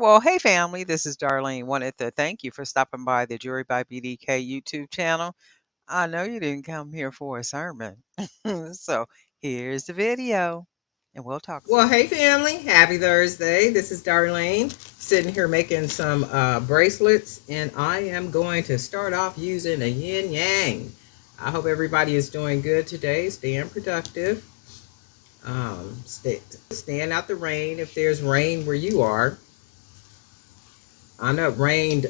Well, hey family, this is Darlene. Wanted to thank you for stopping by the Jury by BDK YouTube channel. I know you didn't come here for a sermon. So here's the video and we'll talk Well, soon. hey family, happy Thursday. This is Darlene sitting here making some bracelets, and I am going to start off using a yin yang. I hope everybody is doing good today, staying productive. Staying out the rain if there's rain where you are. I know it rained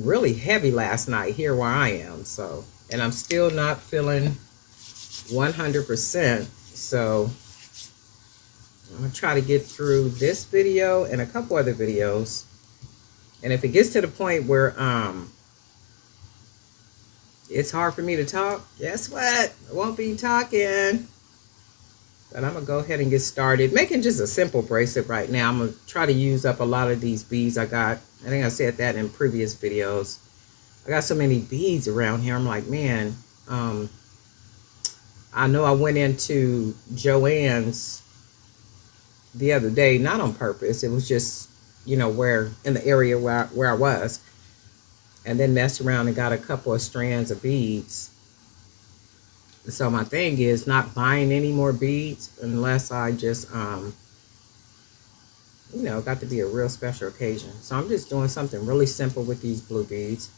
really heavy last night here where I am, and I'm still not feeling 100%. So I'm gonna try to get through this video and a couple other videos. And if it gets to the point where it's hard for me to talk, guess what? I won't be talking. But I'm gonna go ahead and get started making just a simple bracelet right now. I'm gonna try to use up a lot of these beads I got. I think I said that in previous videos. I got so many beads around here. I'm like, man, I know I went into Joann's the other day, not on purpose. It was just, where in the area where I was, and then messed around and got a couple of strands of beads. So my thing is not buying any more beads unless I just, got to be a real special occasion. So I'm just doing something really simple with these blue beads.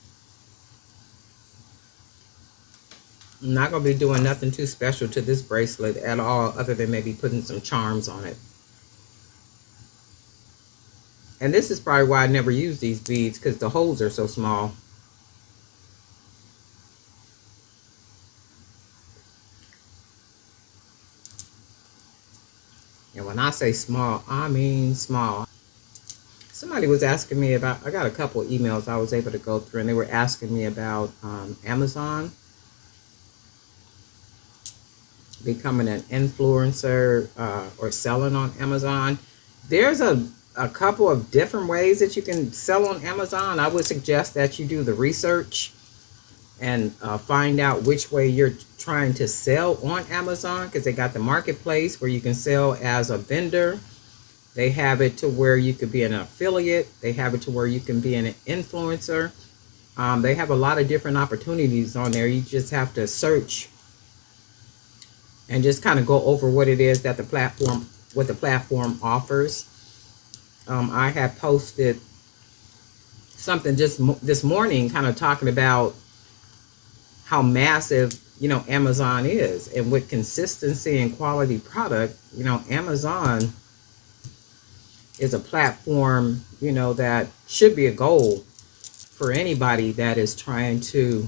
I'm not going to be doing nothing too special to this bracelet at all, other than maybe putting some charms on it. And this is probably why I never use these beads, because the holes are so small. And when I say small, I mean small. Somebody was asking me about, I got a couple of emails I was able to go through, and they were asking me about Amazon, becoming an influencer or selling on Amazon. There's a couple of different ways that you can sell on Amazon. I would suggest that you do the research and find out which way you're trying to sell on Amazon, because they got the marketplace where you can sell as a vendor. They have it to where you could be an affiliate. They have it to where you can be an influencer. They have a lot of different opportunities on there. You just have to search and just kind of go over what it is that what the platform offers. I have posted something just this morning, kind of talking about how massive, Amazon is, and with consistency and quality product, Amazon is a platform, that should be a goal for anybody that is trying to,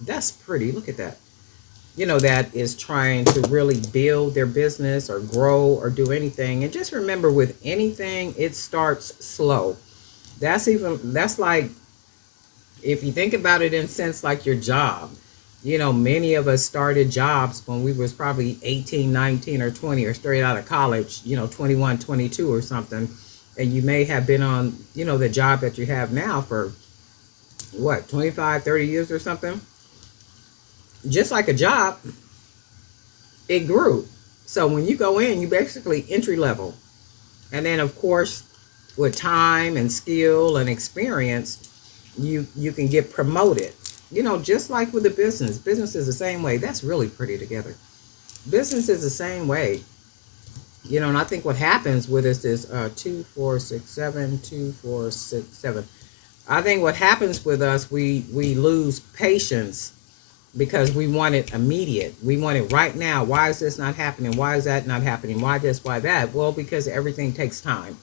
that's pretty, look at that, that is trying to really build their business or grow or do anything. And just remember, with anything, it starts slow. That's like, if you think about it in sense like your job, many of us started jobs when we was probably 18, 19, or 20, or straight out of college, 21, 22 or something. And you may have been on, the job that you have now for what, 25, 30 years or something. Just like a job, it grew. So when you go in, you basically entry level. And then of course, with time and skill and experience, you can get promoted. Just like with the business is the same way. That's really pretty together. Business is the same way. And I think what happens with us is 2, 4, 6, 7, 2, 4, 6, 7. I think what happens with us, we lose patience because we want it immediate. We want it right now. Why is this not happening? Why is that not happening? Why this? Why that? Well, because everything takes time.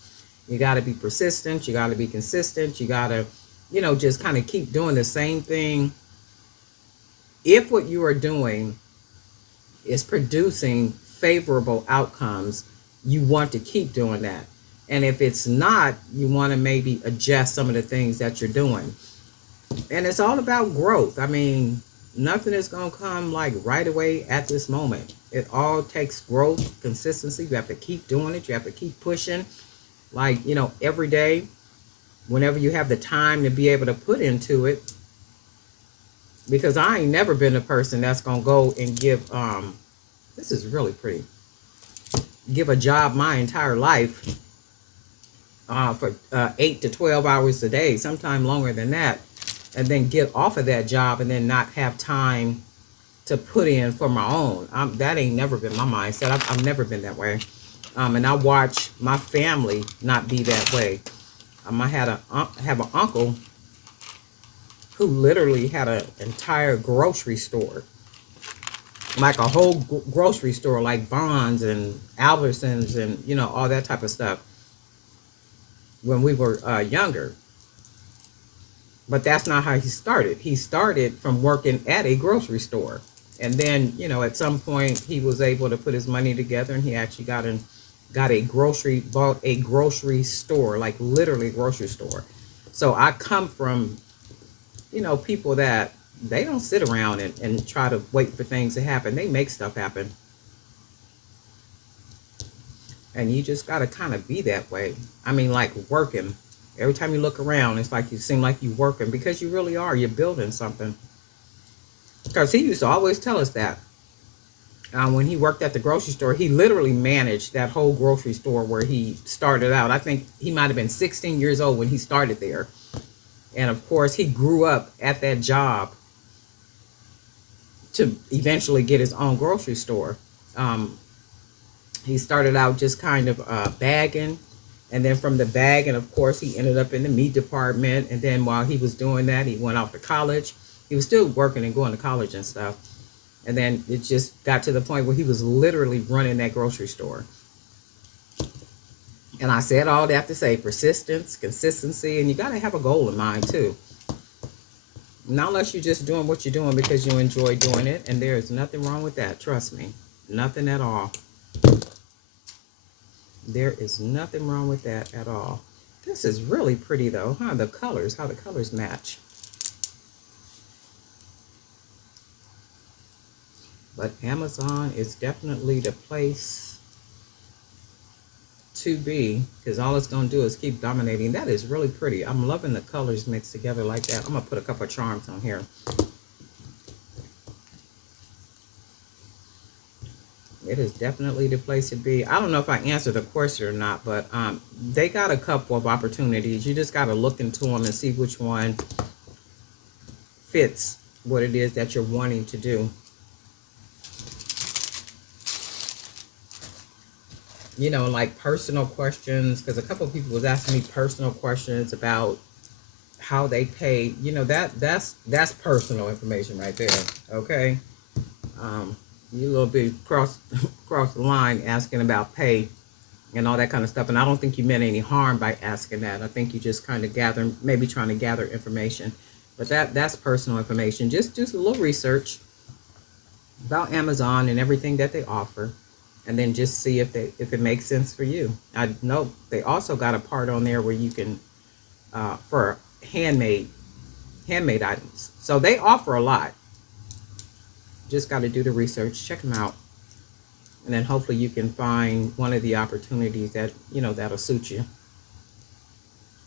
You got to be persistent. You got to be consistent. You got to, just kind of keep doing the same thing. If what you are doing is producing favorable outcomes, you want to keep doing that. And if it's not, you want to maybe adjust some of the things that you're doing. And it's all about growth. I mean, nothing is going to come like right away at this moment. It all takes growth, consistency. You have to keep doing it. You have to keep pushing, like, every day, whenever you have the time to be able to put into it. Because I ain't never been a person that's going to go and give, this is really pretty, give a job my entire life for 8 to 12 hours a day, sometime longer than that, and then get off of that job and then not have time to put in for my own. That ain't never been my mindset. I've never been that way. And I watch my family not be that way. I have an uncle who literally had an entire grocery store, like a whole grocery store, like Vons and Albertsons and all that type of stuff when we were younger. But that's not how he started. He started from working at a grocery store. And then, at some point he was able to put his money together and he actually bought a grocery store, like literally a grocery store. So I come from, people that they don't sit around and try to wait for things to happen. They make stuff happen. And you just got to kind of be that way. I mean, like working. Every time you look around, it's like you seem like you're working because you really are. You're building something. Because he used to always tell us that. When he worked at the grocery store, he literally managed that whole grocery store where he started out. I think he might have been 16 years old when he started there. And of course, he grew up at that job to eventually get his own grocery store. Um, he started out just kind of bagging. And then from the bagging, of course, he ended up in the meat department. And then while he was doing that, he went off to college. He was still working and going to college and stuff. And then it just got to the point where he was literally running that grocery store. And I said all that to say persistence, consistency, and you got to have a goal in mind too. Not unless you're just doing what you're doing because you enjoy doing it. And there is nothing wrong with that. Trust me. Nothing at all. There is nothing wrong with that at all. This is really pretty though, huh? The colors, how the colors match. But Amazon is definitely the place to be because all it's going to do is keep dominating. That is really pretty. I'm loving the colors mixed together like that. I'm going to put a couple of charms on here. It is definitely the place to be. I don't know if I answered the question or not, but they got a couple of opportunities. You just got to look into them and see which one fits what it is that you're wanting to do. Like personal questions, because a couple of people was asking me personal questions about how they pay. That's personal information right there. Okay, you a little bit cross the line asking about pay and all that kind of stuff, and I don't think you meant any harm by asking that. I think you just kind of maybe trying to gather information, but that's personal information. Just do a little research about Amazon and everything that they offer, and then just see if it makes sense for you. I know they also got a part on there where you can for handmade items. So they offer a lot. Just got to do the research, check them out, and then hopefully you can find one of the opportunities that that'll suit you.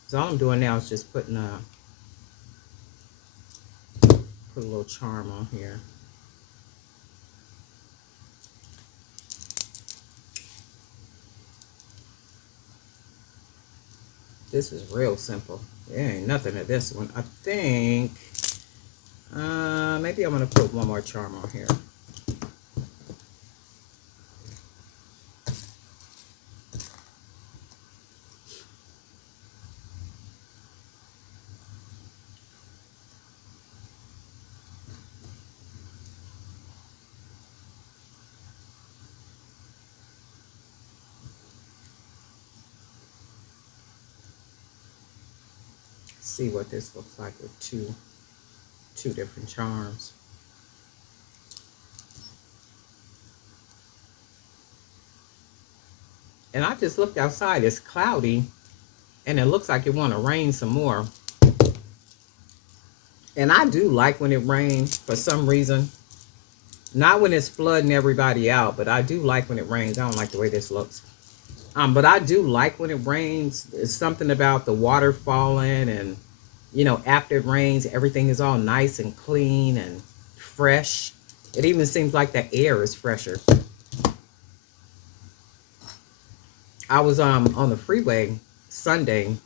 So all I'm doing now is just put a little charm on here. This is real simple. There ain't nothing to this one. I think maybe I'm gonna put one more charm on here. See what this looks like with two different charms. And I just looked outside. It's cloudy, and it looks like it want to rain some more. And I do like when it rains for some reason. Not when it's flooding everybody out, but I do like when it rains. I don't like the way this looks. But I do like when it rains. It's something about the water falling, and after it rains, everything is all nice and clean and fresh. It even seems like the air is fresher. I was on the freeway Sunday,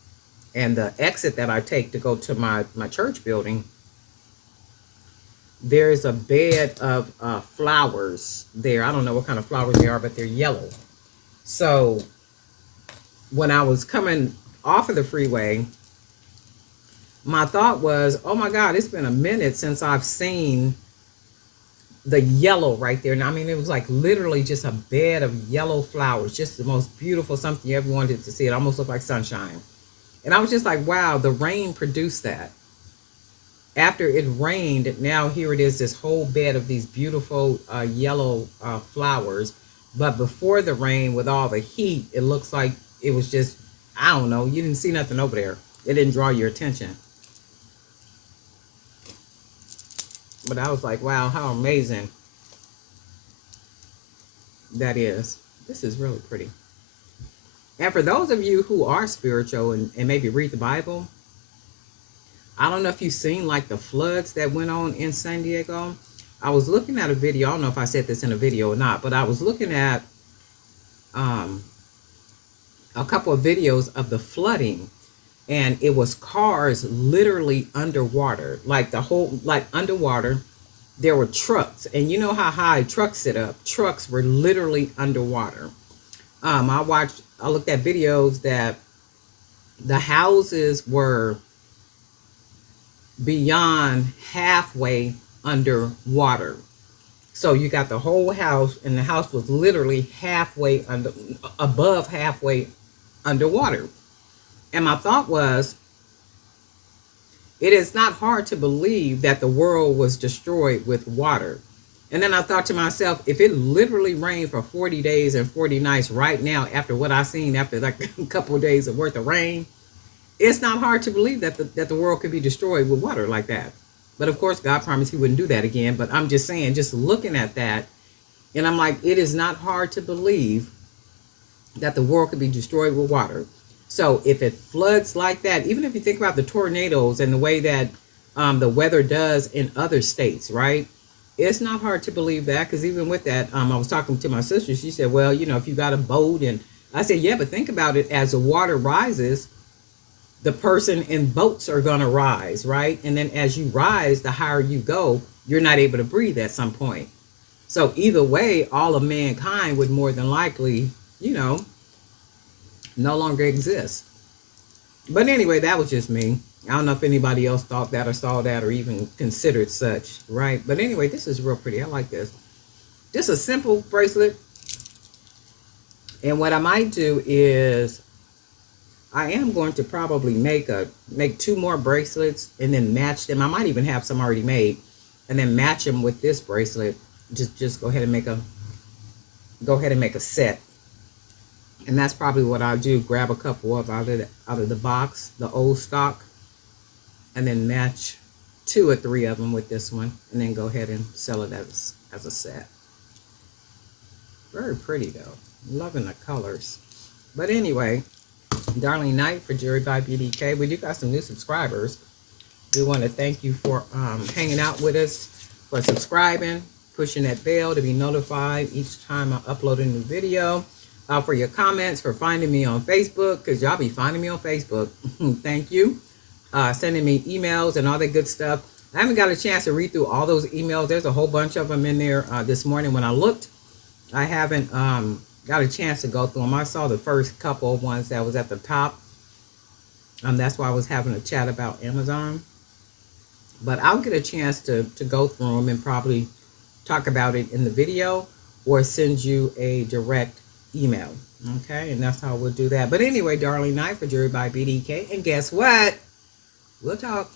and the exit that I take to go to my church building, there's a bed of flowers there. I don't know what kind of flowers they are, but they're yellow. So when I was coming off of the freeway, my thought was, oh my God, it's been a minute since I've seen the yellow right there. And I mean, it was like literally just a bed of yellow flowers, just the most beautiful, something you ever wanted to see. It almost looked like sunshine. And I was just like, wow, the rain produced that. After it rained, now here it is, this whole bed of these beautiful yellow flowers. But before the rain, with all the heat, it looks like it was just, I don't know, you didn't see nothing over there. It didn't draw your attention. But I was like, wow, how amazing that is. This is really pretty. And for those of you who are spiritual and maybe read the Bible, I don't know if you've seen like the floods that went on in San Diego. I was looking at a video. I don't know if I said this in a video or not, but I was looking at um, a couple of videos of the flooding, and it was cars literally underwater, like the whole, like underwater. There were trucks, and you know how high trucks sit up. Trucks were literally underwater. I looked at videos that the houses were beyond halfway underwater. So you got the whole house, and the house was literally halfway under, above halfway underwater. And my thought was, it is not hard to believe that the world was destroyed with water. And then I thought to myself, if it literally rained for 40 days and 40 nights right now, after what I seen, after like a couple of days of worth of rain, it's not hard to believe that the world could be destroyed with water like that. But of course, God promised he wouldn't do that again. But I'm just saying, just looking at that, and I'm like, it is not hard to believe that the world could be destroyed with water. So if it floods like that, even if you think about the tornadoes and the way that the weather does in other states, right? It's not hard to believe that, because even with that, I was talking to my sister. She said, well, you know, if you got a boat, and I said, yeah, but think about it. As the water rises, the person in boats are going to rise, right? And then as you rise, the higher you go, you're not able to breathe at some point. So either way, all of mankind would more than likely, you know, no longer exist. But anyway, that was just me. I don't know if anybody else thought that or saw that or even considered such, right? But anyway, this is real pretty. I like this. Just a simple bracelet. And what I might do is I am going to probably make two more bracelets and then match them. I might even have some already made, and then match them with this bracelet. Just go ahead and make a set. And that's probably what I'll do. Grab a couple of out of the box, the old stock, and then match 2 or 3 of them with this one, and then go ahead and sell it as a set. Very pretty though. Loving the colors. But anyway, Darling Knight for Jewelry by BDK. We do got some new subscribers. We want to thank you for hanging out with us, for subscribing, pushing that bell to be notified each time I upload a new video. For your comments, for finding me on Facebook, because y'all be finding me on Facebook. Thank you. Sending me emails and all that good stuff. I haven't got a chance to read through all those emails. There's a whole bunch of them in there this morning when I looked. I haven't got a chance to go through them. I saw the first couple of ones that was at the top. That's why I was having a chat about Amazon. But I'll get a chance to go through them and probably talk about it in the video or send you a direct email. Okay, and that's how we'll do that. But anyway, Darling Knight for Jewelry by BDK. And guess what? We'll talk.